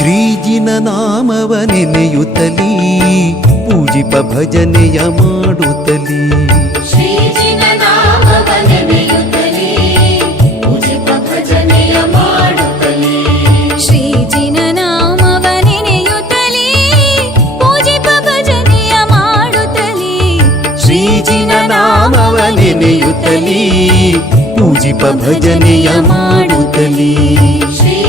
ಶ್ರೀಜಿನ ನಾಮವ ನೆನೆಯುತ್ತಲೀ ಪೂಜಿಪ ಭಜನೆಯ ಮಾಡುತ್ತಲೀ नामयी पूजिप